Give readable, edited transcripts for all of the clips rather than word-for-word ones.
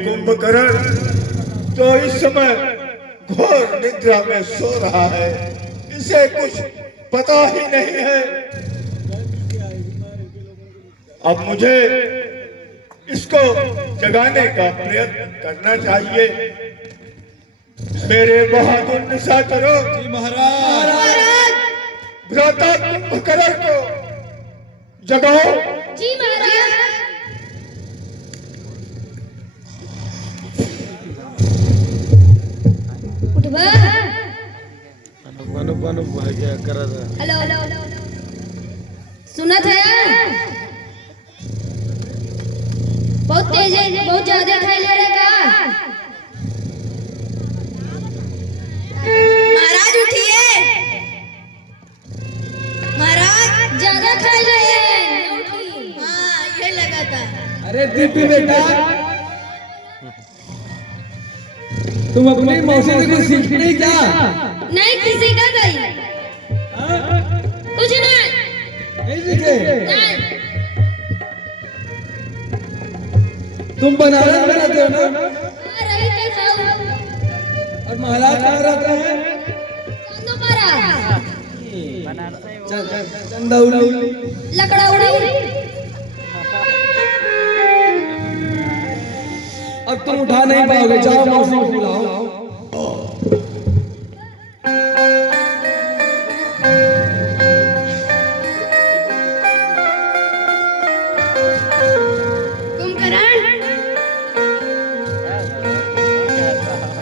कुंभकर्ण तो इस समय घोर निद्रा में सो रहा है, इसे कुछ पता ही नहीं है। अब मुझे इसको जगाने का प्रयत्न करना चाहिए। मेरे बहादुर निशाचरों, जी महाराज। भ्राता कुंभकर्ण को जगाओ। जी महाराज। उठवा। अनु भाग्य करा था। हेलो सुना था? बहुत तेज है, बहुत ज्यादा खाई ले रहे का? महाराज उठिए। महाराज ज्यादा खाई ले रहे। हाँ ये लगा था। अरे दीपी बेटा, तुम अपनी मौसी से कुछ सीख नहीं क्या? नहीं किसी का गई। कुछ नहीं। नहीं सीखे? नहीं। तुम बनारस में रहते हो ना? रही थे सब। और महाराज कहाँ रहते हैं? चंदूपारा। चंदौली। लकड़ौड़ी। अब तुम उठा नहीं पाओगे, जाओ मौसी को बुलाओ।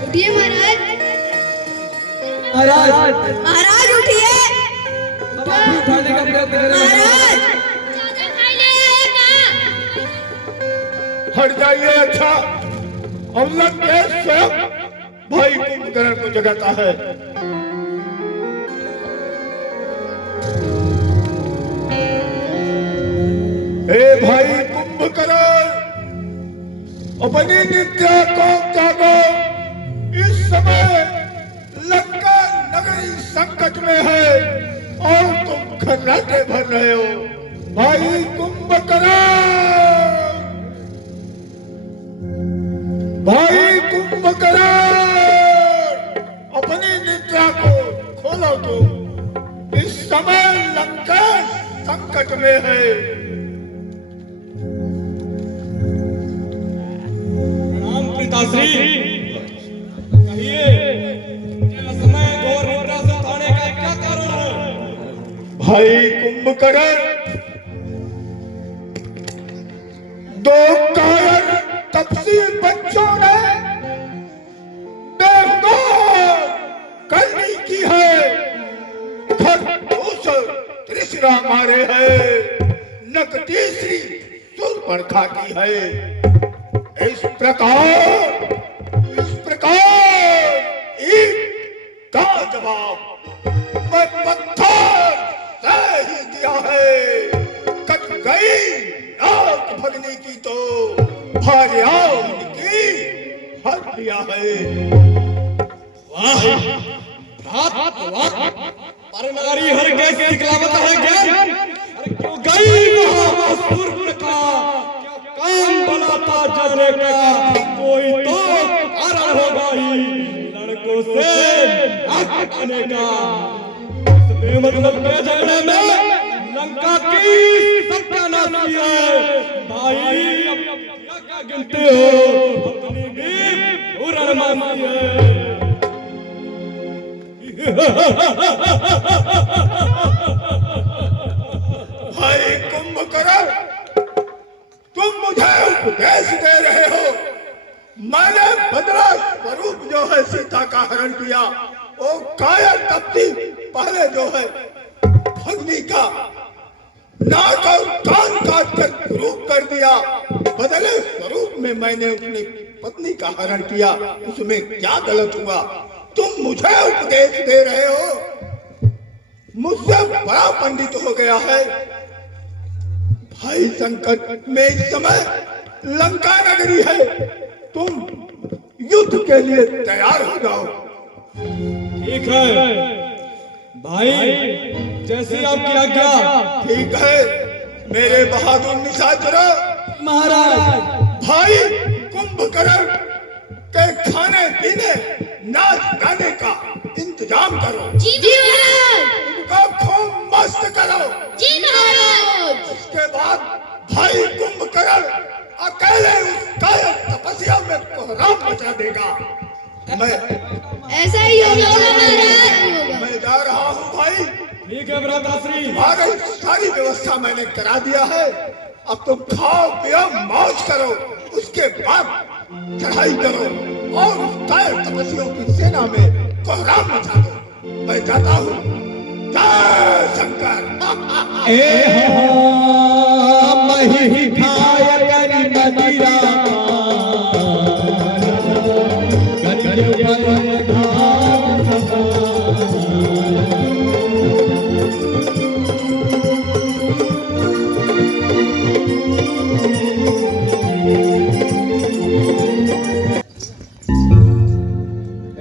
उठिए महाराज। महाराज महाराज उठिए। उठाने का प्रयत्न करें। महाराज ज्यादा खाई ले रहे का? हट जाइए। अच्छा, अवलक के स्वयं भाई कुंभकर्ण को जगाता है। हे भाई कुंभकर्ण, अपनी निद्रा को जागो। इस समय लंका नगरी संकट में है और तुम खर्राटे भर रहे हो। भाई कुंभकर्ण, भाई कुंभकर्ण, अपनी निद्रा को खोलो। तुम इस समय लंका संकट में है। प्रणाम पिताश्री। कहिए, मुझे समय घोर निद्रा से उठाने का क्या कारण है? भाई कुंभकर्ण, दो कायर तपसी बच्चों ने बेहुदार करनी की है। खरगोश तृष्णा मारे है, नक तीसरी शूर्पणखा की है। इस प्रकार ईट का जवाब मैं पत्थर से ही दिया है। कट गई नाक भगने की तो भार्या उनकी हर दिया है। वाह, पर नारी हर गैस दिखलावत है ज्ञान। अरे क्यों गई महासूर का काम बनाता जाने का कोई तो कारण होगा ही। लड़कों से नाक हटाने का मतलब के झगड़े में लंका की सत्यानाश है। भाई अब क्या गिनते हो? अपनी भी पूरा मानी है। भाई कुंभकर्ण, तुम मुझे उपदेश दे रहे हो। मैंने बदला स्वरूप जो है सीता का हरण किया। वो काया तपती पहले जो है भगनी का नाक और कान काट कर रूप कर दिया। बदले स्वरूप में मैंने अपनी पत्नी का हरण किया। उसमें क्या गलत हुआ? तुम मुझे उपदेश दे रहे हो। मुझसे बड़ा पंडित हो गया है। भाई संकट में इस समय लंका नगरी है। तुम युद्ध के लिए तैयार हो जाओ। ठीक है भाई, जैसी आपकी आज्ञा। ठीक है मेरे बहादुर निशाचरों। महाराज भाई कुंभकर्ण के खाने पीने नाच गाने का इंतजाम करो। जी महाराज। उनको खूब मस्त करो। जी महाराज। उसके बाद भाई कुंभकर्ण अकेले उस कायर तपस्या में कोहराम मचा देगा। मैं ऐसा ही होगा महाराज। मैं जा रहा हूँ भाई। ठीक है भ्राताश्री। तुम्हारी सारी व्यवस्था मैंने करा दिया है। अब तुम खाओ पियो मौज करो, उसके बाद चढ़ाई करो और उस कायर तपस्वियों की सेना में कोहराम मचा दो। मैं जाता हूँ। जय शंकर। मही खाय करी मदिरा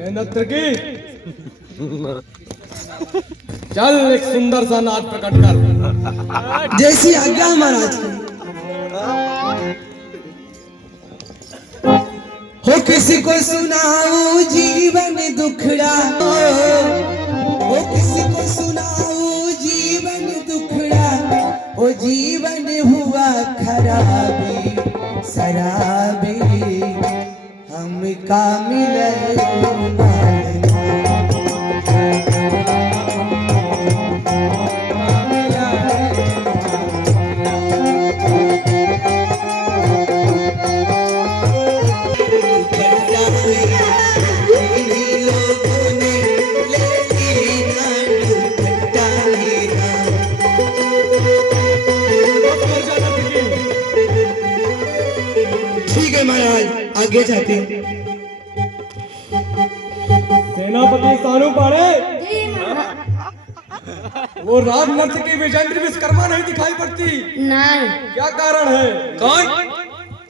नत्र की चल एक सुंदर सा नाच प्रकट कर। जैसी आज्ञा महाराज की। हो किसी को सुनाऊं जीवन दुखड़ा, हो किसी को सुनाऊं जीवन दुखड़ा, हो जीवन हुआ खराबी शराबी हमका मिले आगे जाते हैं। सेनापति सानू पाड़े, वो राज नर्तकी विजेंद्र विश्वकर्मा नहीं दिखाई पड़ती। नहीं। क्या कारण है? कौन?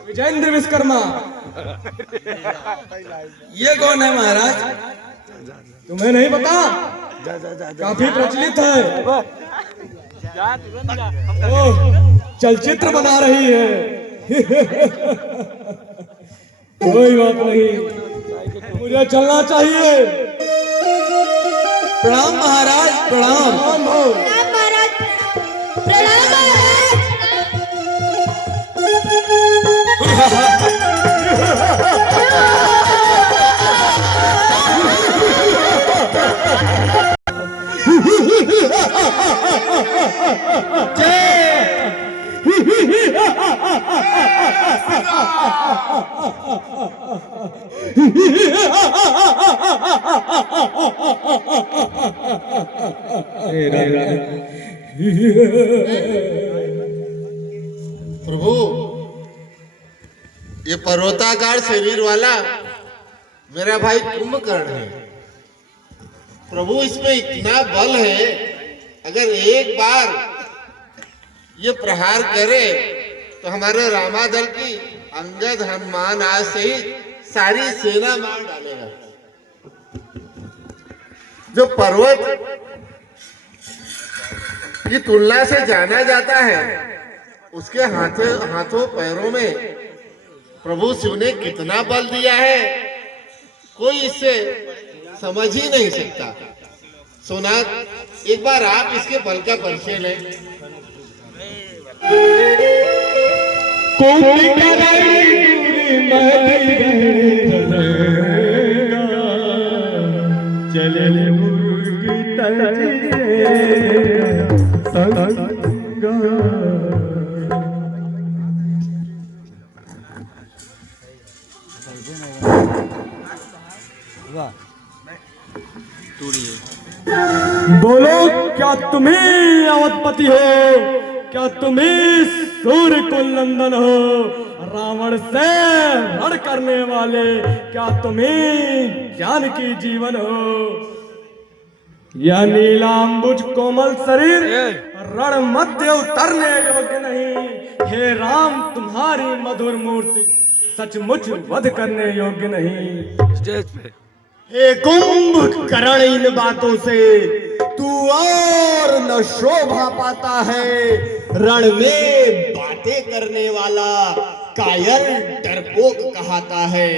विजेंद्र विश्वकर्मा। ये कौन है महाराज? तुम्हें नहीं पता? काफी प्रचलित है। ओह, चलचित्र बना रही है। कोई बात नहीं, मुझे चलना चाहिए। प्रणाम महाराज, प्रणाम। प्रणाम हो। प्रणाम महाराज। प्रणाम महाराज। प्रभु, ये पर्वताकार शरीर वाला मेरा भाई कुंभकर्ण है। प्रभु, इसमें इतना बल है, अगर एक बार ये प्रहार करे तो हमारे रामादल की अंगद हनुमान आज से ही सारी सेना मार डालेगा। जो पर्वत की तुलना से जाना जाता है, उसके हाथों पैरों में प्रभु शिव ने कितना बल दिया है, कोई इससे समझ ही नहीं सकता। सोनाथ, एक बार आप इसके बल का परिचय लें। चले मुर्गी बोलो, क्या तुम ही अवधपति हो? क्या तुम ही सूर्य कुल नंदन हो? रावण से रण करने वाले क्या तुम ही जानकी जीवन हो? यह नीलांबुज कोमल शरीर रण मध्य उतरने योग्य नहीं। हे राम, तुम्हारी मधुर मूर्ति सचमुच वध करने योग्य नहीं। हे कुंभकर्ण, इन बातों से तू और न शोभा पाता है। रण में बातें करने वाला कायर डरपोक कहता है।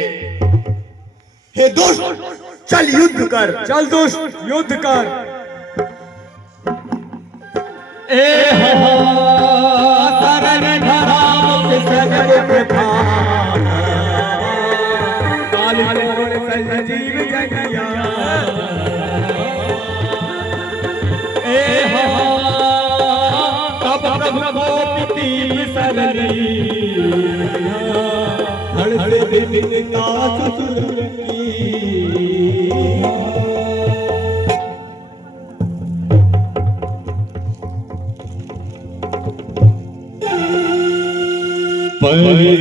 हे दुष्ट, चल युद्ध कर। चल दुष्ट युद्ध कर। ए शरण धराम सजग प्रधान काल कोण संजीव जगिया। ए तब प्रभु पिति सरली हर दिन का सुर की। भूमि